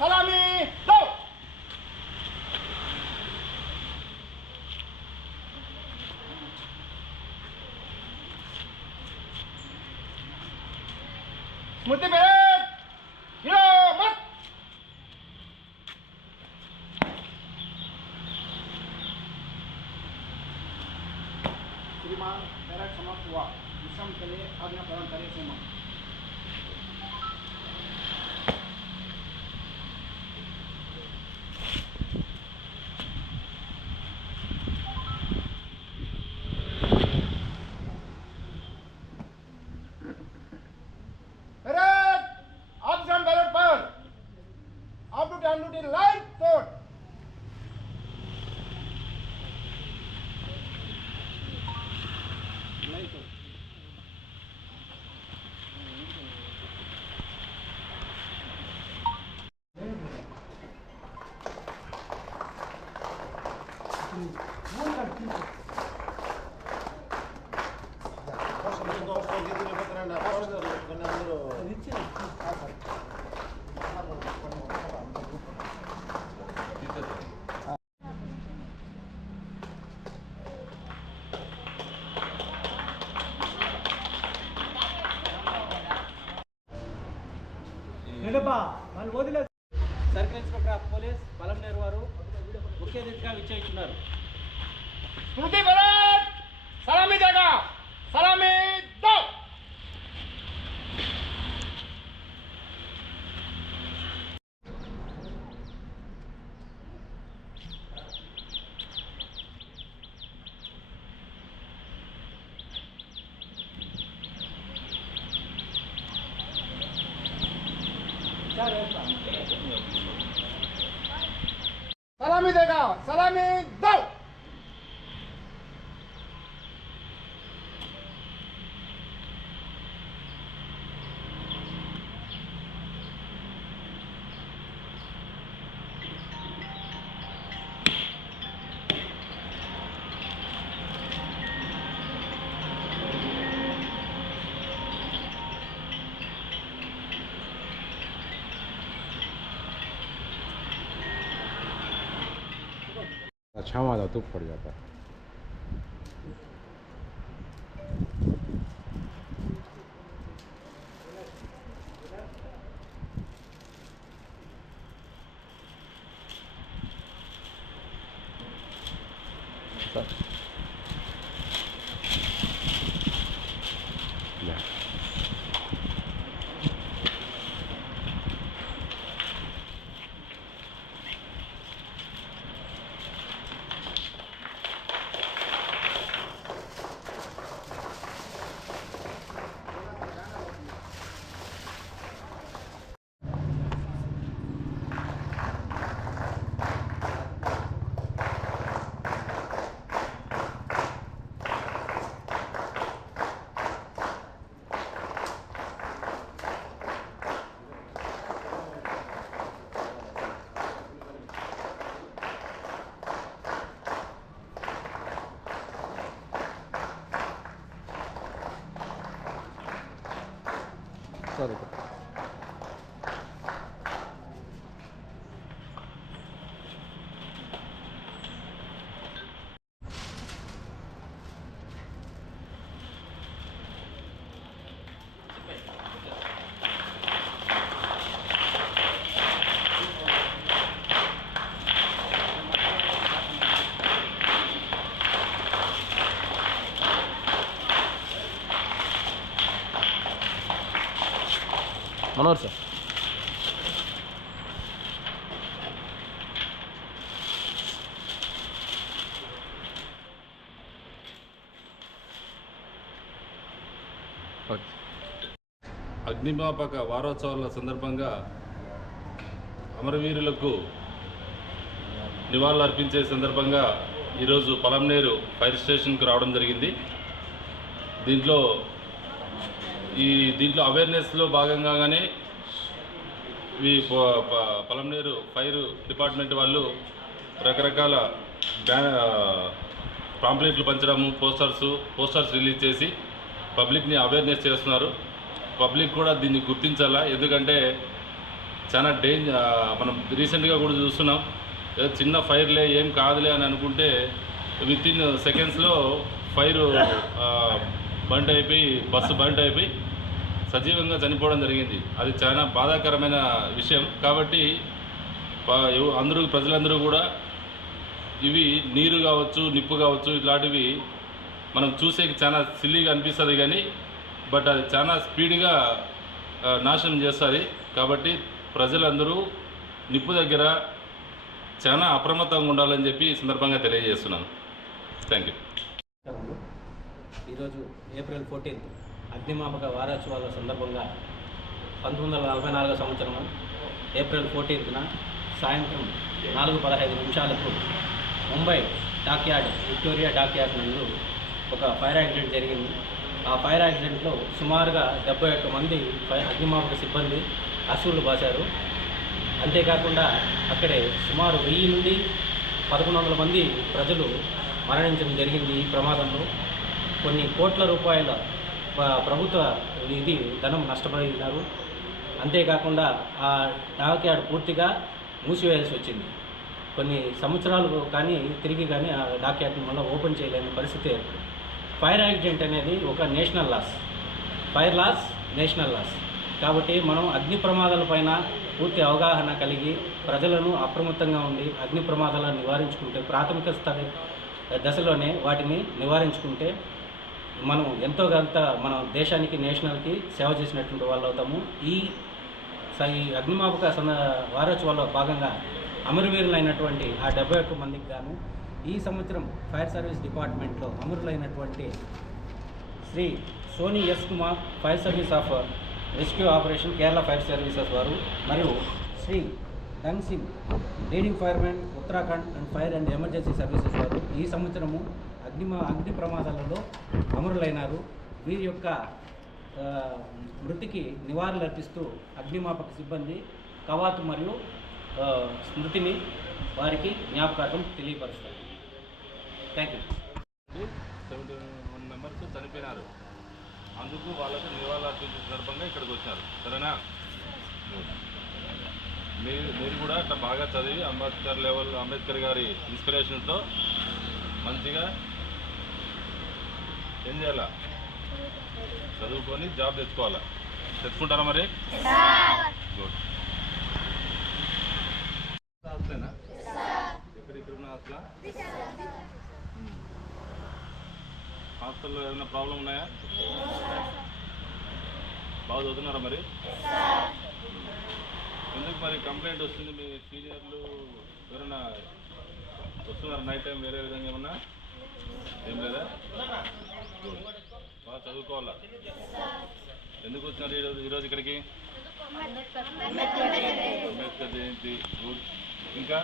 Salami దో. स्मृति बेट hero मत. श्रीमान barrack समाप्त हुआ. विश्राम के लिए आज्ञा प्रदान करें श्रीमान. Light thought. Circle inspector of police Palamaner వారు ముఖ్య అతిథిగా విచ్చేస్తున్నారు. स्मृति बेट सलामी देगा. सलामी दो. सलामी देगा. सलामी दो. अच्छा वाला तो पड़ जाता है. Sorry. మనోహర్ సార్. అగ్నిమాపక వారోత్సవాల సందర్భంగా అమరవీరులకు నివాళులు అర్పించే సందర్భంగా ఈరోజు పలంనేరు ఫైర్ స్టేషన్కి రావడం జరిగింది. దీంట్లో అవేర్నెస్లో భాగంగానే ఈ పలంనేరు ఫైర్ డిపార్ట్మెంట్ వాళ్ళు రకరకాల పాంప్లెట్లు పంచడము, పోస్టర్స్ రిలీజ్ చేసి పబ్లిక్ని అవేర్నెస్ చేస్తున్నారు. పబ్లిక్ కూడా దీన్ని గుర్తించాలా, ఎందుకంటే చాలా మనం రీసెంట్గా కూడా చూస్తున్నాం. ఏదో చిన్న ఫైర్లే ఏం కాదులే అని అనుకుంటే విత్ ఇన్ సెకండ్స్లో ఫైర్ బండ్ అయిపోయి బస్సు బండ్ అయిపోయి సజీవంగా చనిపోవడం జరిగింది. అది చాలా బాధాకరమైన విషయం. కాబట్టి ప్రజలందరూ కూడా ఇవి నీరు కావచ్చు, నిప్పు కావచ్చు, ఇట్లాంటివి మనం చూసేకి చాలా సిల్లీగా అనిపిస్తుంది కానీ బట్ అది చాలా స్పీడ్గా నాశనం చేస్తుంది. కాబట్టి ప్రజలందరూ నిప్పు దగ్గర చాలా అప్రమత్తంగా ఉండాలని చెప్పి ఈ సందర్భంగా తెలియజేస్తున్నాను. Thank you. ఈరోజు ఏప్రిల్ 14 అగ్నిమాపక వారోత్సవాల సందర్భంగా 1944 సంవత్సరం ఏప్రిల్ 14న సాయంత్రం 4:15 ముంబై డాక్యార్డ్, విక్టోరియా డాక్యార్డ్ నందు ఒక ఫైర్ యాక్సిడెంట్ జరిగింది. ఆ ఫైర్ యాక్సిడెంట్లో సుమారుగా 71 మంది అగ్నిమాపక సిబ్బంది అసువులు బాశారు. అంతేకాకుండా అక్కడే సుమారు 1000 నుండి 1100 మంది ప్రజలు మరణించడం జరిగింది. ఈ ప్రమాదంలో కొన్ని కోట్ల రూపాయల ప్రభుత్వ ధనం నష్టపోయినారు. అంతేకాకుండా ఆ డాక్యార్డ్ పూర్తిగా మూసివేయాల్సి వచ్చింది. కొన్ని సంవత్సరాలు కానీ తిరిగి కానీ ఆ డాక్యార్డ్ని మళ్ళీ ఓపెన్ చేయలేని పరిస్థితి ఏర్పడింది. ఫైర్ యాక్సిడెంట్ అనేది ఒక national loss, fire loss national loss. కాబట్టి మనం అగ్ని ప్రమాదాలపైన పూర్తి అవగాహన కలిగి ప్రజలను అప్రమత్తంగా ఉండి అగ్ని ప్రమాదాలను నివారించుకుంటే ప్రాథమిక దశలోనే వాటిని నివారించుకుంటే మనం ఎంతో కొంత మన దేశానికి, నేషనల్కి సేవ చేసినటువంటి వాళ్ళు అవుతాము. ఈ అగ్నిమాపక వారోత్సవాల్లో భాగంగా అమరవీరులైనటువంటి ఆ 71 మందికి గాను ఈ సంవత్సరం ఫైర్ సర్వీస్ డిపార్ట్మెంట్లో అమరులైనటువంటి Shri Soni S Kumar, fire service of rescue operation Kerala fire services వారు, మరియు Shri Dhan Singh, leading fireman Uttarakhand and fire and emergency services వారు ఈ సంవత్సరము అగ్ని ప్రమాదాలలో అమరులైనారు. వీరి యొక్క మృతికి నివాళులు అర్పిస్తూ అగ్నిమాపక సిబ్బంది కవాతు మరియు స్మృతిని వారికి జ్ఞాపకార్థం తెలియపరుస్తారు. Thank you. 71 మెంబర్స్ చనిపోయినారు. అందుకు వాళ్ళకు నివాళులు అర్పించిన సందర్భంగా ఇక్కడికి వచ్చినారు. సరేనా? మీరు కూడా అట్లా బాగా చదివి అంబేద్కర్ గారి ఇన్స్పిరేషన్తో మంచిగా ఏం చేయాలా, చదువుకొని జాబ్ తెచ్చుకోవాలా. తెచ్చుకుంటారా మరి? గుడ్. హాస్టలేనా? ఇక్కడ ఉన్న హాస్టల్లో ఏమైనా ప్రాబ్లం ఉన్నాయా? బాగా చదువుతున్నారా మరి? ఎందుకు మరి కంప్లైంట్ వస్తుంది? మీ సీనియర్లు ఎవరైనా వస్తున్నారు నైట్ టైం వేరే విధంగా ఏమన్నా? ఏం లేదా? బాగా చదువుకోవాలా. ఎందుకు వచ్చినారు ఈరోజు ఇక్కడికి? అంబేద్కర్ జయంతి. గుడ్. ఇంకా